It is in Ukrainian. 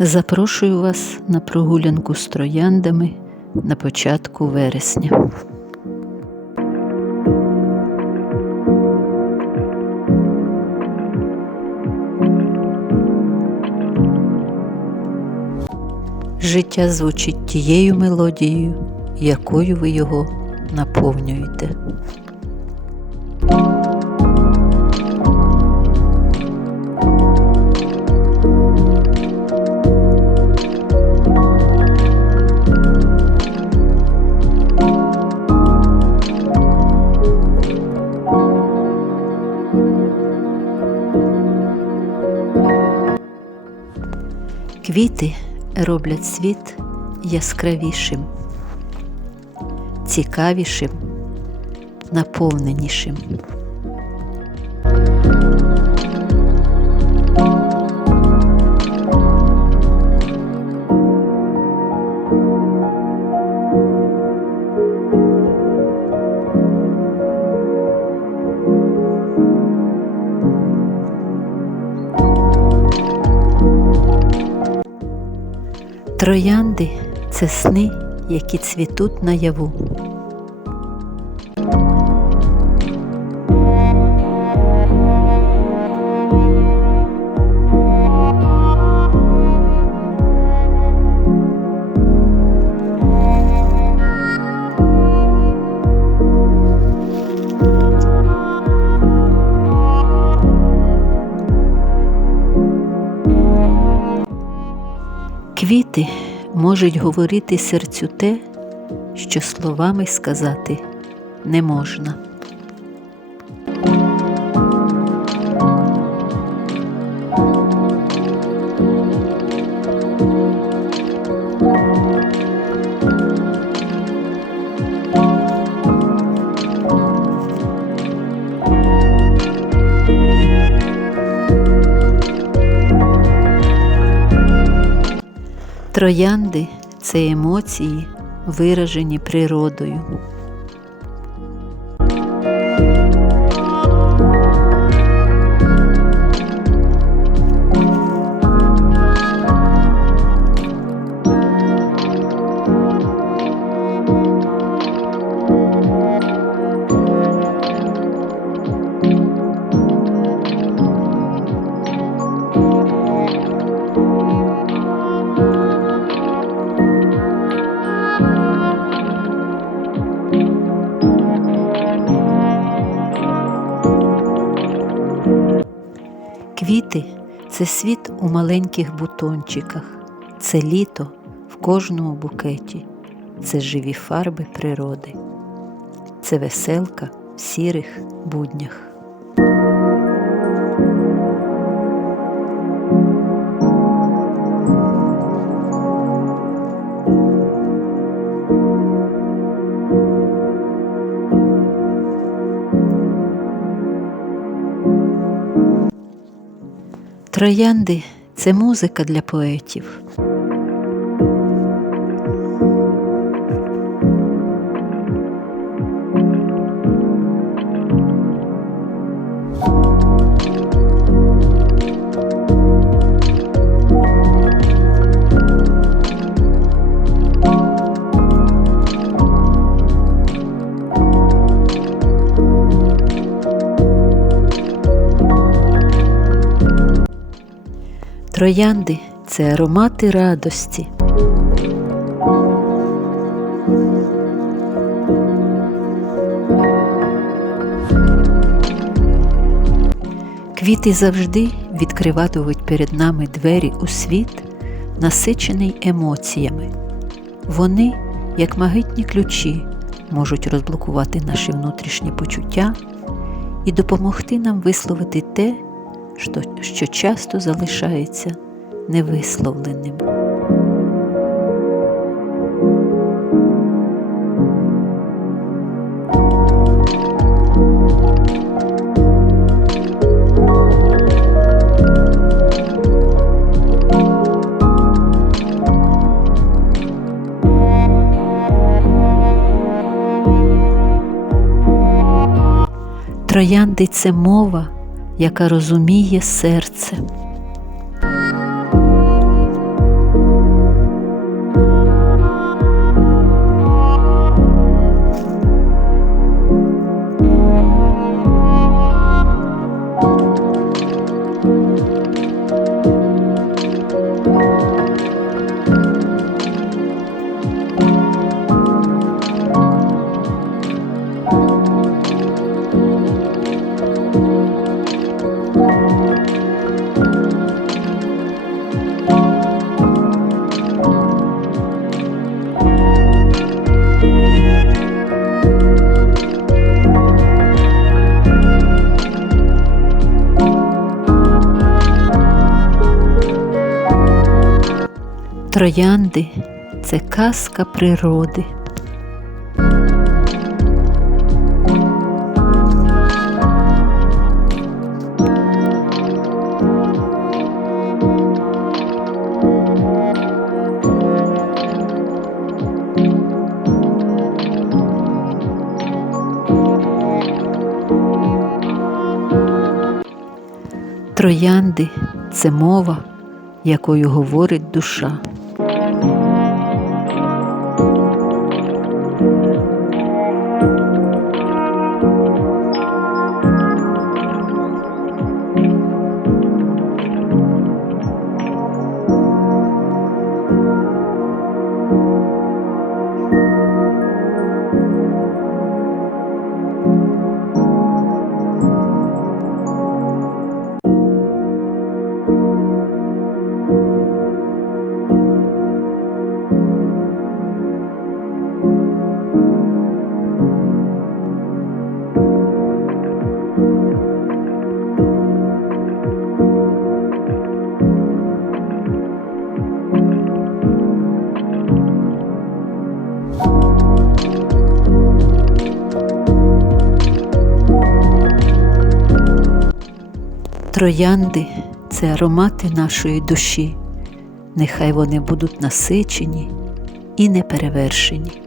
Запрошую вас на прогулянку з трояндами на початку вересня. Життя звучить тією мелодією, якою ви його наповнюєте. Квіти роблять світ яскравішим, цікавішим, наповненішим. Троянди це сни, які цвітуть наяву. Квіти можуть говорити серцю те, що словами сказати не можна. Троянди це емоції, виражені природою. Це світ у маленьких бутончиках, це літо в кожному букеті, це живі фарби природи, це веселка в сірих буднях. Троянди це музика для поетів. Троянди це аромати радості. Квіти завжди відкриватимуть перед нами двері у світ, насичений емоціями. Вони, як магітні ключі, можуть розблокувати наші внутрішні почуття і допомогти нам висловити те, що часто залишається невисловленим. Троянди це мова, яка розуміє серце. Троянди це казка природи. Троянди це мова, якою говорить душа. Троянди це аромати нашої душі. Нехай вони будуть насичені і неперевершені.